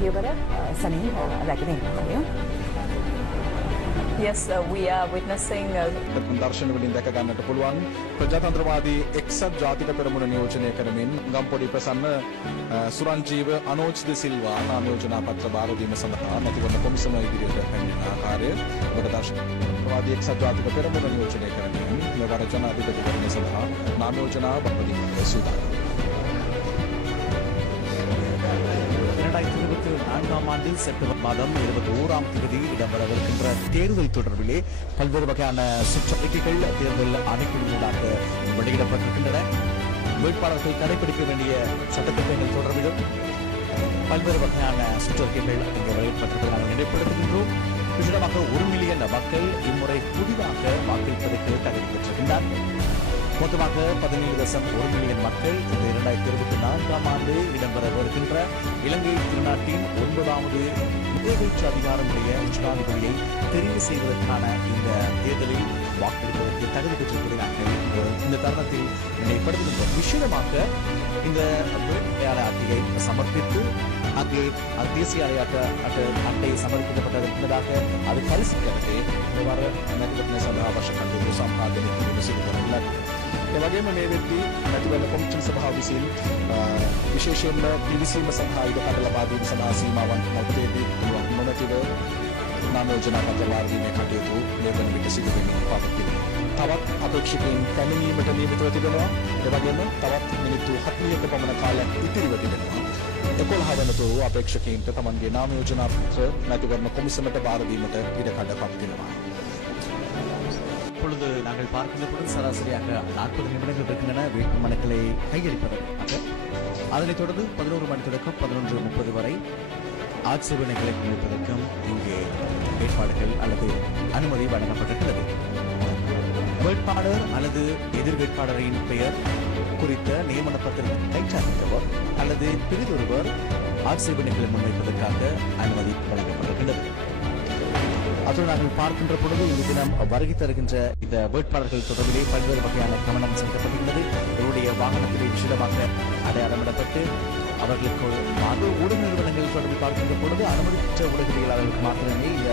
පියවර සනින් රැගෙන ඉන්නවා. Yes, we are witnessing දර්ශන වලින් දැක ගන්නට පුළුවන් ප්‍රජාතන්ත්‍රවාදී එක්සත් ජාතික පෙරමුණ නියෝජනය කරමින් ගම්පොඩි ප්‍රසන්න සුරංජීව අනෝජ් ද සිල්වා නාම යෝජනා පත්‍ර බාර දීම සඳහා මැතිවරණ කොමිසම ඉදිරියට පැමිණෙන ආකාරය ඔබට දර්ශනවාදී එක්සත් ජාතික පෙරමුණ නියෝජනය කරමින් මෙවර ජනාධිපතිවරණය සඳහා නාම යෝජනා බාර දීමට සූදානම්. 2024 ஆண்டில் செப்டம்பர் மாதம் 21ஆம் தேதி இடம்பெறவிருக்கின்ற தேர்தல் தொடர்பிலே பல்வேறு வகையான சுற்றறிக்கைகள் தேர்தல் ஆணைக்குழுவினூடாக வெளியிடப்பட்டிருக்கின்றன. வேட்பாளர்கள் கடைபிடிக்க வேண்டிய சட்டத்திட்டங்கள் தொடர்பிலும் பல்வேறு வகையான சுற்றறிக்கைகள் இங்கு வெளியிடப்பட்டிருப்பதை நாங்கள் நினைப்படுத்துகின்றோம். விசேடமாக 1 மில்லியன் மக்கள் இம்முறை புதிதாக வாக்களிப்பதற்கு தகுதி பெற்றிருக்கின்றார்கள். மொத்தமாக 17.1 மில்லியன் மக்கள் இந்த 2024ஆம் ஆண்டு இடம்பெறவிருக்கின்ற இலங்கை திருநாட்டின் 9வது நிறைவேற்று அதிகாரமுடைய ஜனாதிபதியை தெரிவு செய்வதற்கான இந்த தேர்தலில் வாக்களிப்பதற்கு தகுதி பெற்றிருப்பதை நாங்கள் இந்த தருணத்தில் நினைப்படுத்துகின்றோம். விசேடமாக இந்த வேட்பாளர் அட்டையை சமர்ப்பித்து அங்கே தேசிய அட்டை சமர்ப்பிக்கப்பட்டதற்கு முன்னதாக அது பரிசீலிக்கிறது இவ்வாறு මැතිවරණය සඳහා අවශ්‍ය කටයුතු සම්පාදනය කිරීම සිදු කරන ලද. ඒ වගේම මේ වෙද්දී මැතිවරණ කොමිෂන් සභාව විසින් විශේෂයෙන්ම පිළිසීම සඳහා ඉඩකඩ ලබා දීම සඳහා සීමාවන් මැදදී නොමැතිව නාම යෝජනා පත්‍ර වාර දීමේ කටයුතු මේ වන විට සිදු වෙමින් පවතිනවා. තවත් අපේක්ෂකයන් පැමිණීමට නියමිතව තිබෙනවා. ඒ වගේම තවත් මිනිත්තු 40ක පමණ කාලයක් ඉතිරිව තිබෙනවා. 11 වෙනිදා අපේක්ෂකයන්ට තමන්ගේ නාම යෝජනා පත්‍ර මැතිවරණ කොමිසමට බාර දීමට ඉඩකඩ පවතිනවා. இப்பொழுது நாங்கள் பார்க்கின்ற பொழுது சராசரியாக 40 நிமிடங்கள் இருக்கின்றன வேட்புமனுக்களை கையளிப்பதற்காக. அதனைத் தொடர்ந்து 11 மணி தொடக்கம் 11:30 வரை ஆட்சேபனைகளை முன்வைப்பதற்கும் இங்கே ஏற்பாடுகள் அல்லது அனுமதி வழங்கப்பட்டிருக்கிறது. வேட்பாளர் அல்லது எதிர் வேட்பாளரின் பெயர் குறித்த நியமன பத்திரத்தை சார்ந்தவர் அல்லது பிரிதொருவர் ஆட்சேபனைகளை முன்வைப்பதற்காக அனுமதி வழங்கப்பட்டிருக்கின்றது. அத்துடன் நாங்கள் பார்க்கின்ற பொழுது இந்த தினம் வருகை தருகின்ற இந்த வேட்பாளர்கள் தொடர்பிலே பல்வேறு வகையான கவனம் செலுத்தப்பட்டுள்ளது. இவருடைய வாகனத்திலே விசேடமாக அடையாளமிடப்பட்டு அவர்களுக்கு ஊடக நிறுவனங்கள் தொடர்பில் பார்க்கின்ற பொழுது அனுமதி பெற்ற ஊடகவியலாளர்களுக்கு மாத்திரமே இந்த